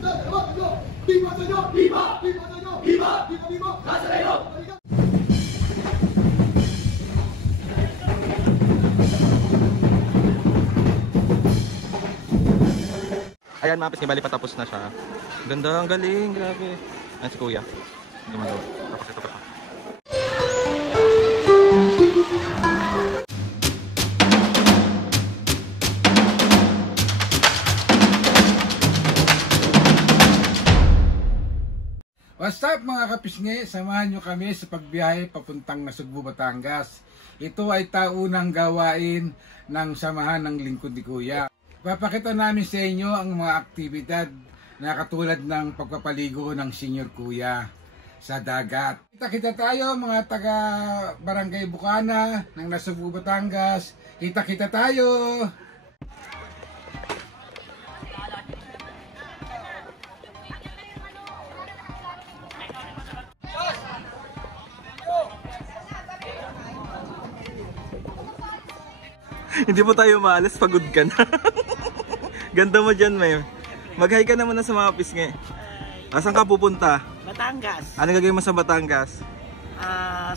Viva Señor! Viva! Viva Señor! Viva! Viva! Viva! Nazareno! Ayan mga pisngi, bali patapos na siya. Ganda, ang galing, grabe. Ayan si kuya. Gumagawa. Tapos ito pa. What's up mga kapisngi? Samahan nyo kami sa pagbiyahe papuntang Nasugbu, Batangas. Ito ay taunang gawain ng samahan ng lingkod ni Kuya. Papakita namin sa inyo ang mga aktibidad na katulad ng pagpapaligo ng Senior Kuya sa dagat. Kita-kita tayo mga taga Barangay Bukana ng Nasugbu, Batangas. Kita-kita tayo! Hindi po tayo maalis, pagod ka na. Ganda mo dyan, May. Mag-hi ka naman na sa mga pisngi. Saan ka pupunta? Batangas. Ano gagawin mo sa Batangas?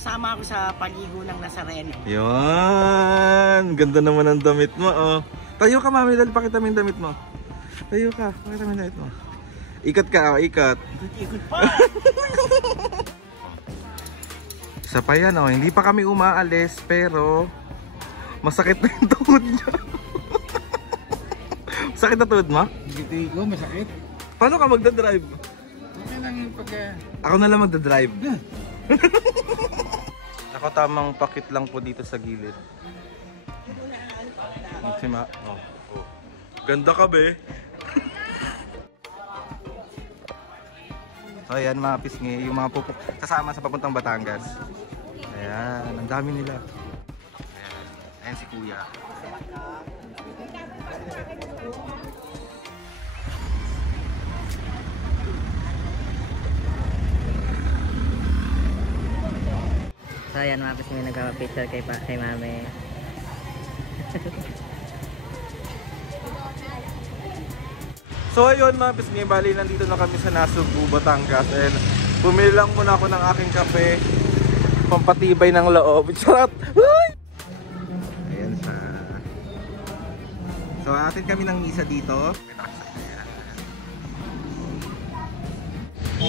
Sama ako sa paligo ng Nazareno. Yan! Ganda naman ang damit mo, oh. Tayo ka, mami. Dahil pakita mo yung damit mo. Tayo ka. Pakita mo yung damit mo. Ikat ka, oh. Ikat. Ikot pa! Isa pa yan, oh. Hindi pa kami umaalis, pero masakit na yung tuhod niya. Sakit na tuhod mo? Hindi ko, masakit. Paano ka magdadrive? Okay lang yung Ako na lang magdadrive. Ako tamang pakit lang po dito sa gilid. Oh. Ganda ka, be. So ayan mga pisngi, yung mga pupuk kasama sa papuntang Batangas. Ayan, ang dami nila. Ayan si Kuya. So ayan mga kasi may nagpapicture kay mami. So ayun mga pisngi, bali nandito na kami sa Nasugbu, Batangas. And bumili lang muna ako ng aking kape. Pampatibay ng loob. Charot! Ayan siya. So atin kami ng misa dito.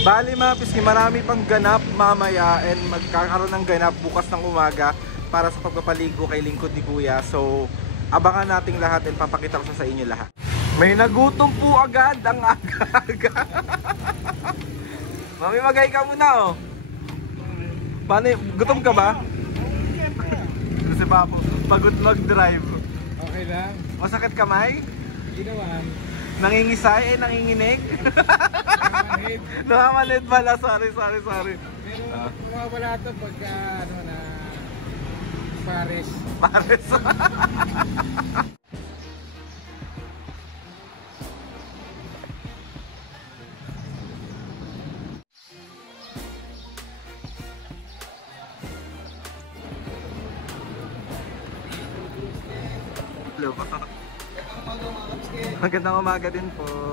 Bali mga pisngi, marami pang ganap mamaya and magkakaroon ng ganap bukas ng umaga para sa pagpapaligo kay lingkod ni Kuya. So abangan nating lahat and papakita ko sa inyo lahat. May nagutom po agad ang aga-aga. Mami, magay ka muna, oh. Paano, gutom ka ba? Kasi Papo, pagod mag-drive. Okay lang. Masakit kamay? Hindi naman. Nangingisay, nanginginig? Namamanid. Namamanid pala, sorry. Pero mawawala ito pagka pares. Pares. Magandang umaga din po.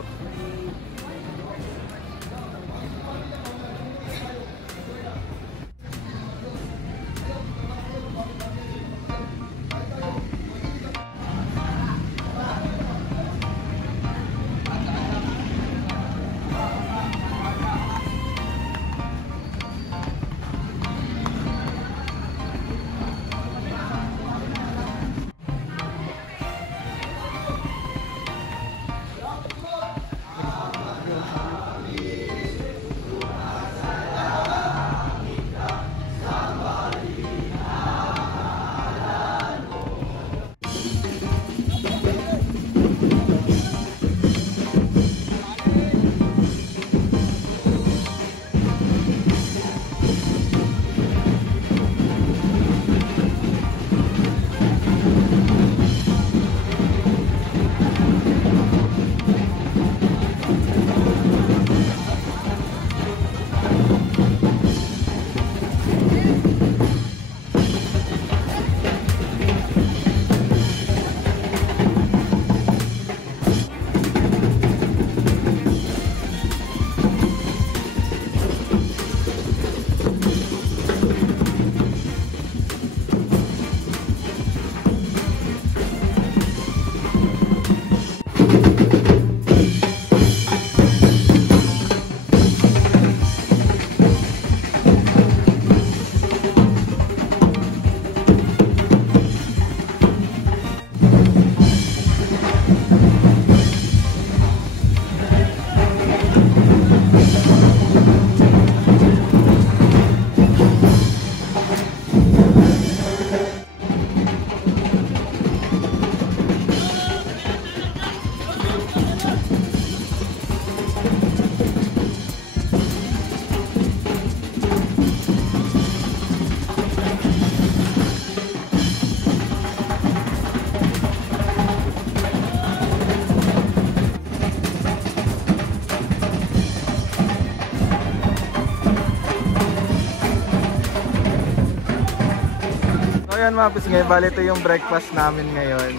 ayan mga kapis ngayon, bali ito yung breakfast namin ngayon.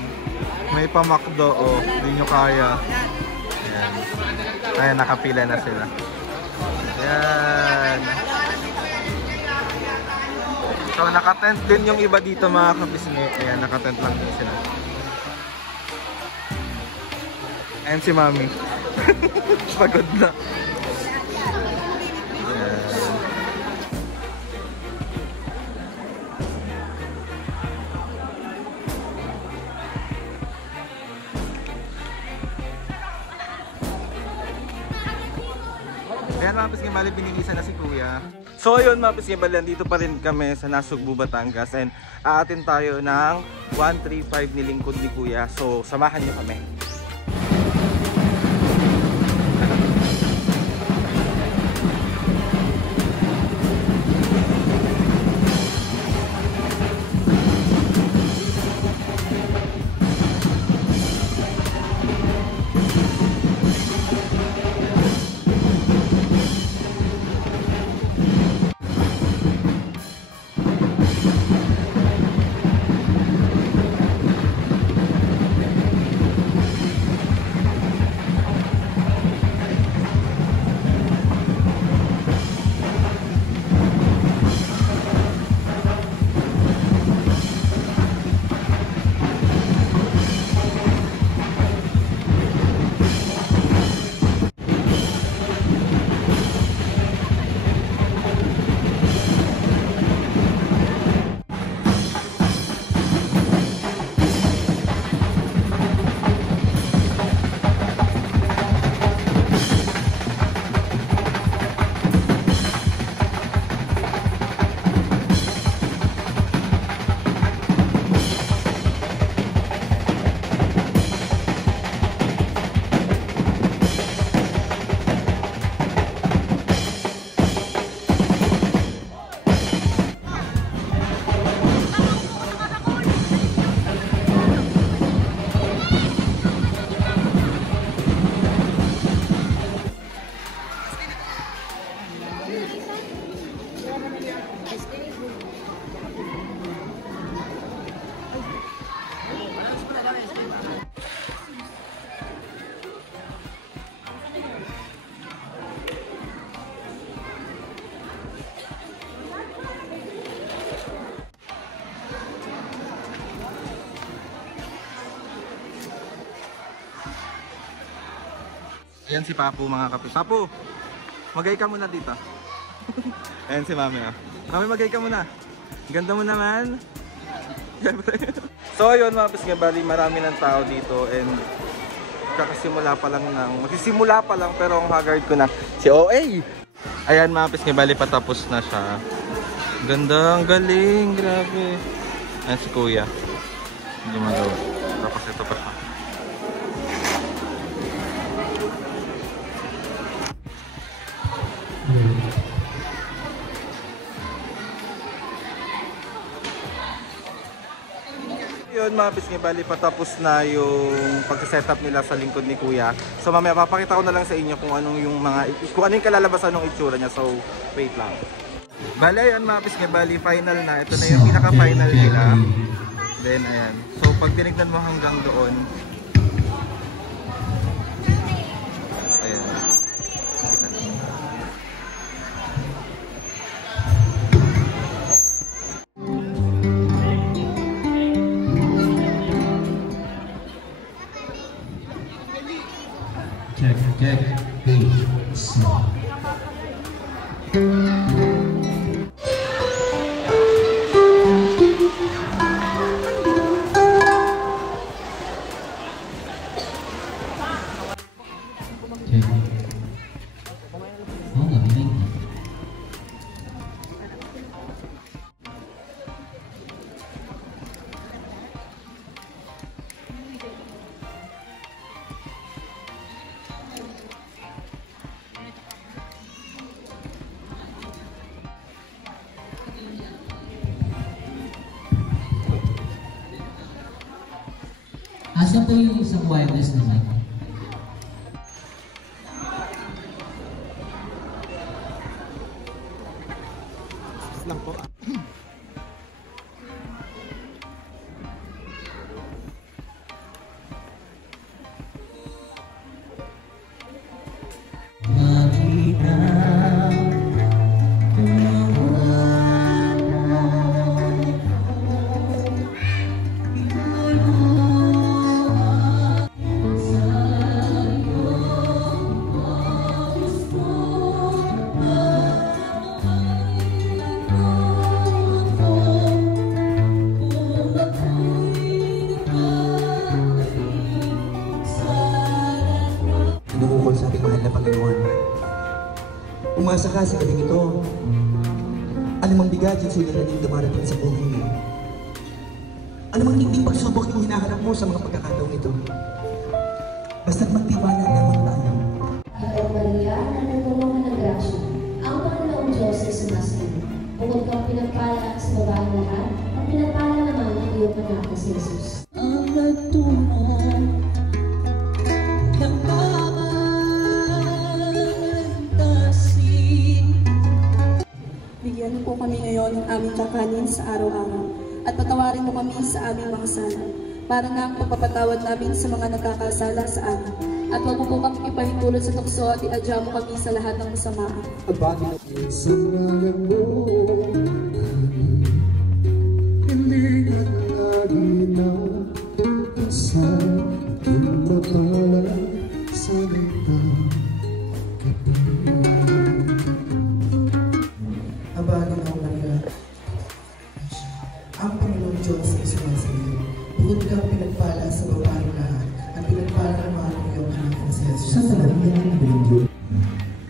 May pa-McDo, oh, hindi nyo kaya. Ayan. Ayan, nakapila na sila. Ayan. So, nakatent din yung iba dito mga kapis ngayon. Ayan, nakatent lang din sila. Ayan si Mami. Pagod na. Ayan mga Pisngi, bali binilisan na si Kuya. So ayun mga Pisngi, bali dito pa rin kami sa Nasugbu, Batangas. And aatin tayo ng 135 ni lingkod ni Kuya. So samahan niyo kami. Ayan si Papu mga kapis. Papu, magay ka muna dito. Ayan si Mami. Oh. Mami, magay ka muna. Ganda mo naman. So ayun mga kapis, bali marami ng tao dito and kakasimula pa lang magsisimula pa lang pero ang haggard ko na si OA. Ayan mga kapis, bali patapos na siya. Ganda, ang galing, grabe. Ayan si Kuya. Hindi magawa. Tapos ito pa siya. Yun mga Pisngi, bali patapos na yung pag-setup nila sa lingkod ni Kuya. So mamaya papakita ko na lang sa inyo kung ano yung kalalabasan ng itsura niya. So wait lang. Bali ayun mga Pisngi, bali final na. Ito na yung pinaka-final nila. Then ayan. So pag tinignan mo hanggang doon. Ayan. Kita na. Check, hey, small. Asa po yung isang wireless na mic? Lang po. Panginoon. Umasa ka sa gabing ito. Anumang bigat at suliranin dumarating sa buhay mo. Anumang hindi pagsubok yung hinaharap mo sa mga pagkakataong ito. Basta't magtiwala lamang tayo. Ikaw, Maria, na nagmamahal ng grasya. Ang Panginoong Diyos ay sumasayo. Bukod kang pinagpala sa babaeng lahat, at pinagpala naman ang iyong anak na si Jesus. Ang nagtungo ng pagkasin. Bigyan niyo po kami ngayon ng aming kakanin sa araw-araw at patawarin mo kami sa aming mga sala para na ang pagpapatawad namin sa mga nagkakasala sa amin. At huwag mo po kami ipahintulot sa tukso at iadya mo kami sa lahat ng kasamaan. Abagin ako, Maria. Ang Panginoong Diyos ay sumasayo. Bukod kang pinagpala sa babaeng lahat, at pinagpala naman ang iyong anak na si Jesus. Saan na lang yan ang Diyos?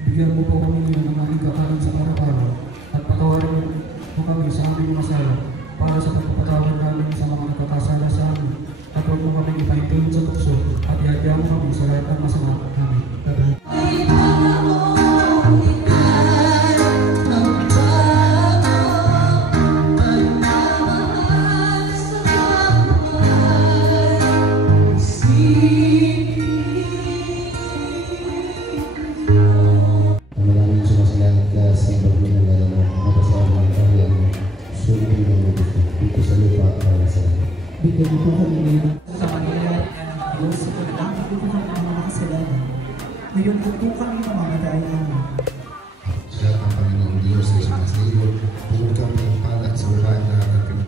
Bigyan mo po kami ng aming kakanin sa araw-araw at patawarin mo kami sa aming masaya para sa pagpapatawad namin sa mga nagkakasala sa amin. At huwag mo kami ipahintulot sa tukso at iadya mo kami sa lahat ng masama namin. Bigyan mo kami ngayon sa kanila ng Diyos sa pagkakit ko ng mga kasalanan. Ngayon po kami mamamatayan. Siya ang Panginoong Diyos ay sumasayo. Bukod kang pinagpala sa babaeng lahat at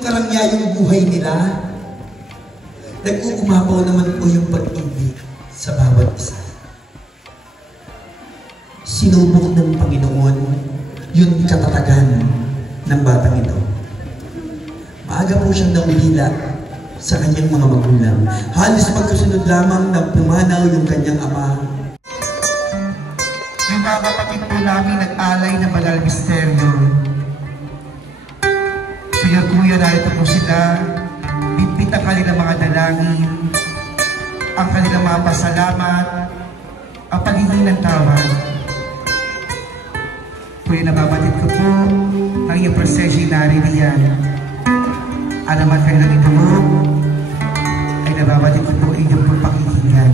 Karangya yung buhay nila. Nag-uumapaw naman po yung pag-ibig sa bawat isa. Sinubok ng Panginoon yung katatagan ng batang ito. Maaga po siyang naulila sa kanyang mga magulang. Halos pagkasunod lamang na pumanaw yung kanyang ama. Yung mga kapatid po namin nag-alay ng banal misteryo. Kaya kuya, narito po sila. Bitbit ang kanilang mga dalangin, ang kanilang mga pasalamat, ang paghingi ng tawad. Kuya, nababatid ko po ang iyong processionary niyan. Alamat kanilang itulog, ay nababatid ko po inyong pagpakikinggan.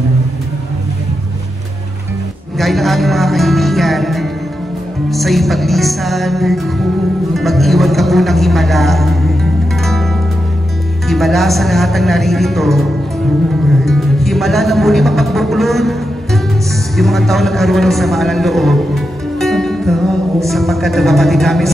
Gaya ng aming mga kaibigan, sa iyong paglisan, mag-iwan ka po ng himala. Himala sa lahat ng naririto. Himala na muli mapagbuklod yung mga tao nagkaroon ng samaan ng loob. Sapagkat nababatid namin